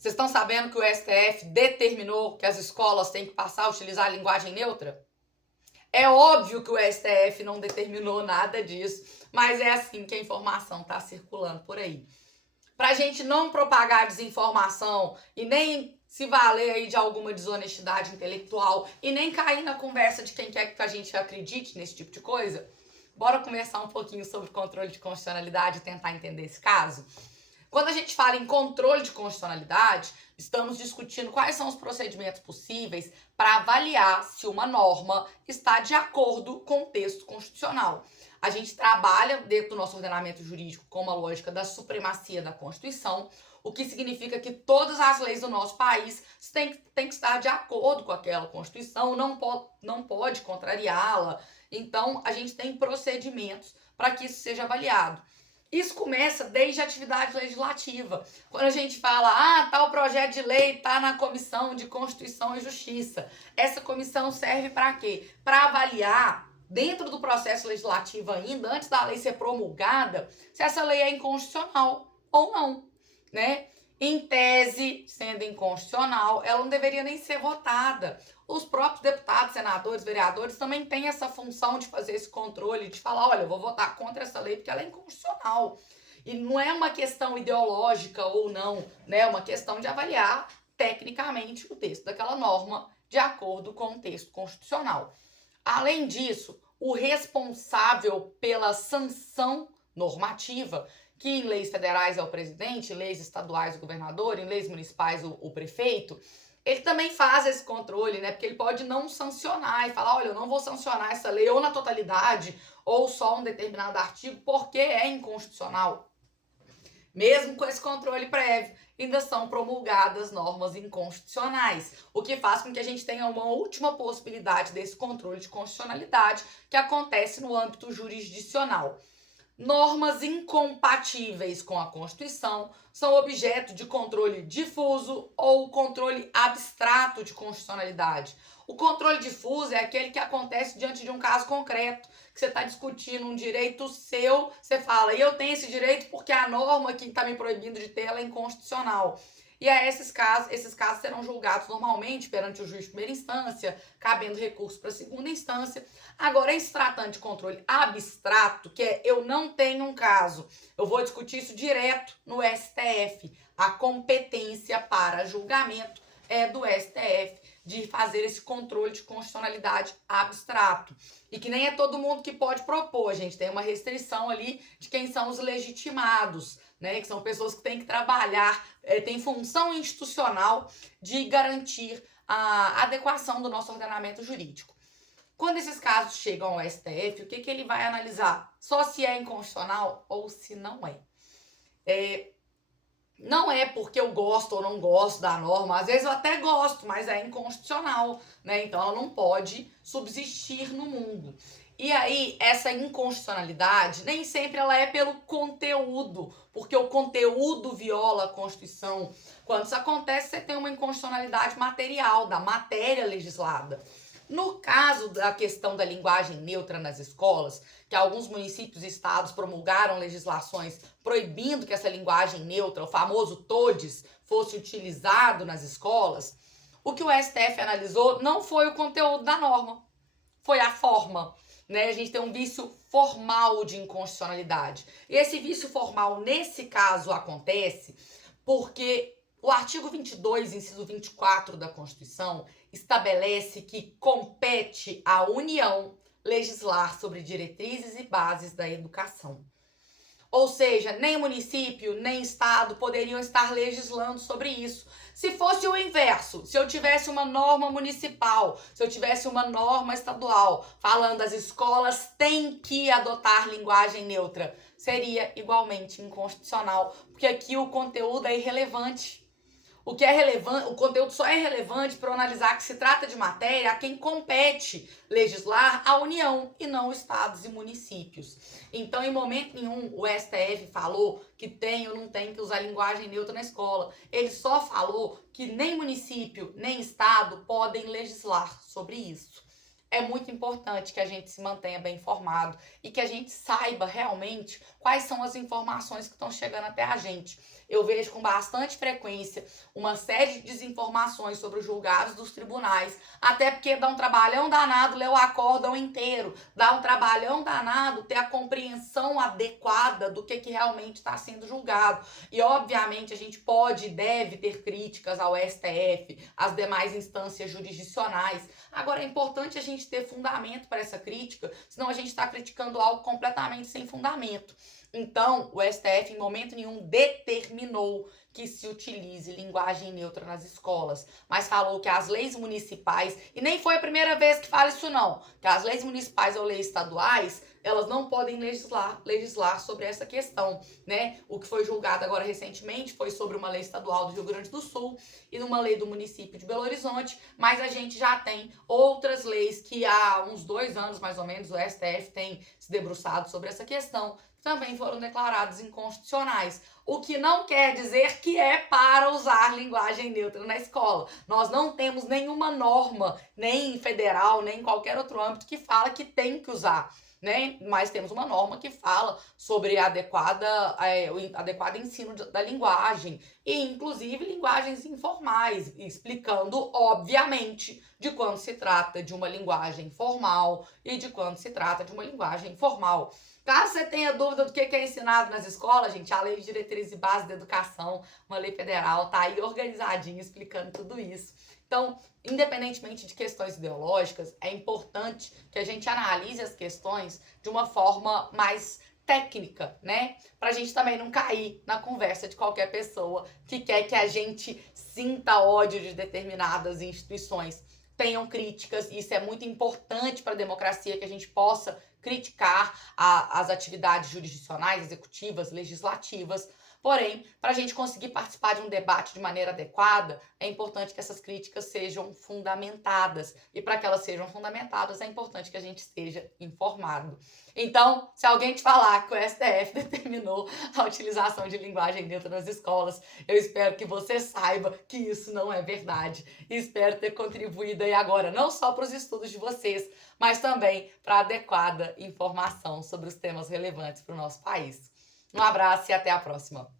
Vocês estão sabendo que o STF determinou que as escolas têm que passar a utilizar a linguagem neutra? É óbvio que o STF não determinou nada disso, mas é assim que a informação está circulando por aí. Para a gente não propagar desinformação e nem se valer aí de alguma desonestidade intelectual e nem cair na conversa de quem quer que a gente acredite nesse tipo de coisa, bora conversar um pouquinho sobre controle de constitucionalidade e tentar entender esse caso? Quando a gente fala em controle de constitucionalidade, estamos discutindo quais são os procedimentos possíveis para avaliar se uma norma está de acordo com o texto constitucional. A gente trabalha dentro do nosso ordenamento jurídico com uma lógica da supremacia da Constituição, o que significa que todas as leis do nosso país têm que estar de acordo com aquela Constituição, não pode contrariá-la. Então, a gente tem procedimentos para que isso seja avaliado. Isso começa desde a atividade legislativa. Quando a gente fala, tal projeto de lei está na Comissão de Constituição e Justiça. Essa comissão serve para quê? Para avaliar, dentro do processo legislativo ainda, antes da lei ser promulgada, se essa lei é inconstitucional ou não, né? Em tese, sendo inconstitucional, ela não deveria nem ser votada. Os próprios deputados, senadores, vereadores também têm essa função de fazer esse controle, de falar, olha, eu vou votar contra essa lei porque ela é inconstitucional. E não é uma questão ideológica ou não, né? É uma questão de avaliar tecnicamente o texto daquela norma de acordo com o texto constitucional. Além disso, o responsável pela sanção normativa, que em leis federais é o presidente, em leis estaduais o governador, em leis municipais o prefeito, ele também faz esse controle, né? Porque ele pode não sancionar e falar, olha, eu não vou sancionar essa lei ou na totalidade ou só um determinado artigo porque é inconstitucional. Mesmo com esse controle prévio, ainda são promulgadas normas inconstitucionais, o que faz com que a gente tenha uma última possibilidade desse controle de constitucionalidade que acontece no âmbito jurisdicional. Normas incompatíveis com a Constituição são objeto de controle difuso ou controle abstrato de constitucionalidade. O controle difuso é aquele que acontece diante de um caso concreto, que você está discutindo um direito seu, você fala, e eu tenho esse direito porque a norma que está me proibindo de ter ela é inconstitucional. E aí esses casos serão julgados normalmente perante o juiz de primeira instância, cabendo recurso para segunda instância. Agora, em se tratando de controle abstrato, que é eu não tenho um caso, eu vou discutir isso direto no STF. A competência para julgamento é do STF de fazer esse controle de constitucionalidade abstrato. E que nem é todo mundo que pode propor, gente. Tem uma restrição ali de quem são os legitimados, né? Que são pessoas que têm que trabalhar, têm função institucional de garantir a adequação do nosso ordenamento jurídico. Quando esses casos chegam ao STF, o que ele vai analisar? Só se é inconstitucional ou se não é. Não é porque eu gosto ou não gosto da norma, às vezes eu até gosto, mas é inconstitucional, né? Então ela não pode subsistir no mundo. E aí, essa inconstitucionalidade, nem sempre ela é pelo conteúdo, porque o conteúdo viola a Constituição. Quando isso acontece, você tem uma inconstitucionalidade material, da matéria legislada. No caso da questão da linguagem neutra nas escolas, que alguns municípios e estados promulgaram legislações proibindo que essa linguagem neutra, o famoso TODES, fosse utilizado nas escolas, o que o STF analisou não foi o conteúdo da norma, foi a forma. Né? A gente tem um vício formal de inconstitucionalidade. E esse vício formal, nesse caso, acontece porque o artigo 22, inciso 24 da Constituição, estabelece que compete à União legislar sobre diretrizes e bases da educação. Ou seja, nem município, nem estado poderiam estar legislando sobre isso. Se fosse o inverso, se eu tivesse uma norma municipal, se eu tivesse uma norma estadual falando as escolas têm que adotar linguagem neutra, seria igualmente inconstitucional, porque aqui o conteúdo é irrelevante. O que é relevante, o conteúdo só é relevante para analisar que se trata de matéria a quem compete legislar a União e não estados e municípios. Então, em momento nenhum, o STF falou que tem ou não tem que usar linguagem neutra na escola. Ele só falou que nem município, nem estado podem legislar sobre isso. É muito importante que a gente se mantenha bem informado e que a gente saiba realmente quais são as informações que estão chegando até a gente. eu vejo com bastante frequência uma série de desinformações sobre os julgados dos tribunais, até porque dá um trabalhão danado ler o acórdão inteiro, dá um trabalhão danado ter a compreensão adequada do que realmente está sendo julgado. E, obviamente, a gente pode e deve ter críticas ao STF, às demais instâncias jurisdicionais. Agora, é importante a gente ter fundamento para essa crítica, senão a gente está criticando algo completamente sem fundamento. Então, o STF, em momento nenhum, determinou que se utilize linguagem neutra nas escolas, mas falou que as leis municipais, e nem foi a primeira vez que fala isso não, que as leis municipais ou leis estaduais, elas não podem legislar sobre essa questão, né? O que foi julgado agora recentemente foi sobre uma lei estadual do Rio Grande do Sul e numa lei do município de Belo Horizonte, mas a gente já tem outras leis que há uns 2 anos, mais ou menos, o STF tem se debruçado sobre essa questão, também foram declarados inconstitucionais. O que não quer dizer que é para usar linguagem neutra na escola. Nós não temos nenhuma norma, nem federal, nem em qualquer outro âmbito, que fala que tem que usar, né? Mas temos uma norma que fala sobre o adequado ensino da linguagem e, inclusive, linguagens informais, explicando, obviamente, de quando se trata de uma linguagem formal e de quando se trata de uma linguagem informal. Caso você tenha dúvida do que é ensinado nas escolas, gente, a Lei de Diretrizes e Bases da Educação, uma lei federal, tá aí organizadinha explicando tudo isso. Então, independentemente de questões ideológicas, é importante que a gente analise as questões de uma forma mais técnica, né? Pra gente também não cair na conversa de qualquer pessoa que quer que a gente sinta ódio de determinadas instituições. Tenham críticas, isso é muito importante para a democracia, que a gente possa criticar as atividades jurisdicionais, executivas, legislativas. Porém, para a gente conseguir participar de um debate de maneira adequada, é importante que essas críticas sejam fundamentadas. E para que elas sejam fundamentadas, é importante que a gente esteja informado. Então, se alguém te falar que o STF determinou a utilização de linguagem neutra nas escolas, eu espero que você saiba que isso não é verdade. E espero ter contribuído aí agora, não só para os estudos de vocês, mas também para a adequada informação sobre os temas relevantes para o nosso país. Um abraço e até a próxima!